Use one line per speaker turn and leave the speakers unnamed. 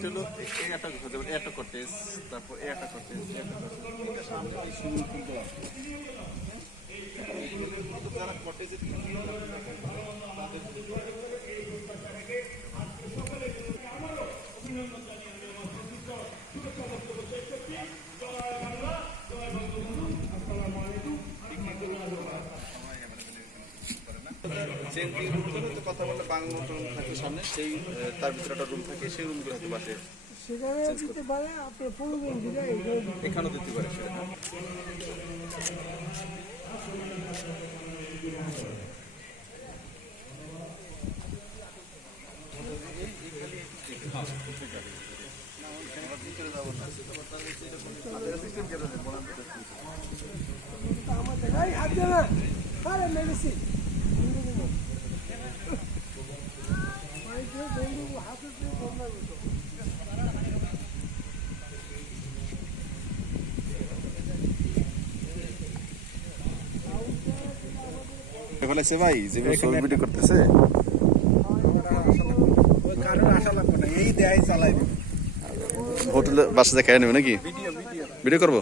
এটা হলো এই একটা হতে পারে একটা কটেজ তারপর এই একটা কটেজ একটা কটেজ সামনে এই সুইমিং পুল যারা কটেজে চেঞ্জিং রুম তো কথা বললে বাংলো রুম থাকে সামনে সেই তার ভিতরে একটা রুম থাকে সেই রুমগুলো হয়তো বাসে এখানেও দিতে পারে সেটা।
আমাদের এই হাত দিয়ে না আরে মেডিসিন হাতে দিয়ে বন্ধ করতো
ফেলেছে ভাই যে ছবি ভিডিও করতেছে।
কারণ আশা লাগবে এই দেয় চালাইবে।
হোটেলে বাসা খাই নেবে নাকি? ভিডিও করব?